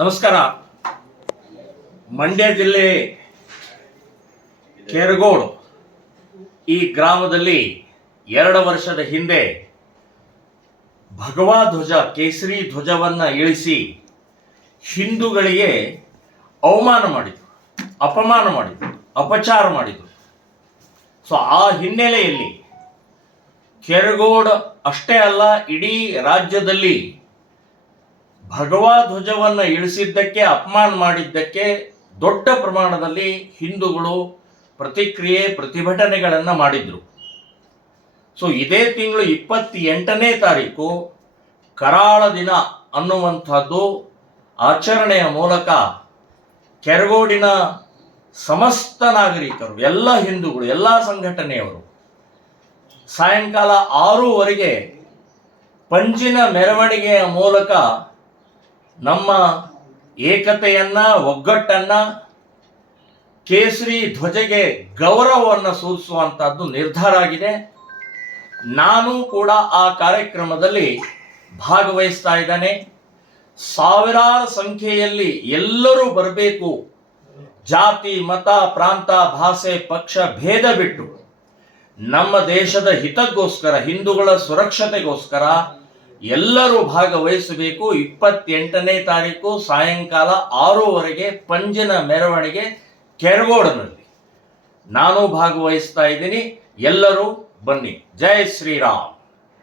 ನಮಸ್ಕಾರ. ಮಂಡ್ಯ ಜಿಲ್ಲೆ ಕೆರಗೋಡು ಈ ಗ್ರಾಮದಲ್ಲಿ 2 ವರ್ಷದ ಹಿಂದೆ ಭಗವಾ ಧ್ವಜ ಕೇಸರಿ ಧ್ವಜವನ್ನ ಇಳಿಸಿ ಹಿಂದೂಗಳಿಗೆ ಅವಮಾನ ಮಾಡಿದ್ರು, ಅಪಮಾನ ಮಾಡಿದ್ರು, ಅಪಚಾರ ಮಾಡಿದ್ರು. ಸೊ ಆ ಹಿನ್ನೆಲೆಯಲ್ಲಿ ಕೆರಗೋಡು ಅಷ್ಟೇ ಅಲ್ಲ, ಇಡೀ ರಾಜ್ಯದಲ್ಲಿ ಭಗವಾ ಧ್ವಜವನ್ನು ಇಳಿಸಿದ್ದಕ್ಕೆ, ಅಪಮಾನ ಮಾಡಿದ್ದಕ್ಕೆ ದೊಡ್ಡ ಪ್ರಮಾಣದಲ್ಲಿ ಹಿಂದೂಗಳು ಪ್ರತಿಭಟನೆಗಳನ್ನು ಮಾಡಿದ್ರು. ಸೊ ಇದೇ ತಿಂಗಳು 28ನೇ ತಾರೀಕು ಕರಾಳ ದಿನ ಅನ್ನುವಂಥದ್ದು ಆಚರಣೆಯ ಮೂಲಕ ಕೆರಗೋಡಿನ ಸಮಸ್ತ ನಾಗರಿಕರು, ಎಲ್ಲ ಹಿಂದೂಗಳು, ಎಲ್ಲ ಸಂಘಟನೆಯವರು ಸಾಯಂಕಾಲ 6:00 ಪಂಜಿನ ಮೆರವಣಿಗೆಯ ಮೂಲಕ ನಮ್ಮ ಏಕತೆಯನ್ನ, ಒಗ್ಗಟ್ಟನ್ನ, ಕೇಸರಿ ಧ್ವಜಗೆ ಗೌರವವನ್ನು ಸೂಚಿಸುವಂತಹದ್ದು ನಿರ್ಧಾರ ಆಗಿದೆ. ನಾನು ಕೂಡ ಆ ಕಾರ್ಯಕ್ರಮದಲ್ಲಿ ಭಾಗವಹಿಸ್ತಾ ಇದ್ದೇನೆ. ಸಾವಿರಾರು ಸಂಖ್ಯೆಯಲ್ಲಿ ಎಲ್ಲರೂ ಬರಬೇಕು. ಜಾತಿ, ಮತ, ಪ್ರಾಂತ, ಭಾಷೆ, ಪಕ್ಷ ಭೇದ ಬಿಟ್ಟು ನಮ್ಮ ದೇಶದ ಹಿತಕ್ಕೋಸ್ಕರ, ಹಿಂದೂಗಳ ಸುರಕ್ಷತೆಗೋಸ್ಕರ ಎಲ್ಲರೂ ಭಾಗವಹಿಸಬೇಕು. 28ನೇ ತಾರೀಕು ಸಾಯಂಕಾಲ 6:00 ಪಂಜಿನ ಮೆರವಣಿಗೆ ಕೆರಗೋಡಿನಲ್ಲಿ ನಾನು ಭಾಗವಹಿಸ್ತಾ ಇದ್ದೀನಿ. ಎಲ್ಲರೂ ಬನ್ನಿ. ಜೈ ಶ್ರೀರಾಮ್.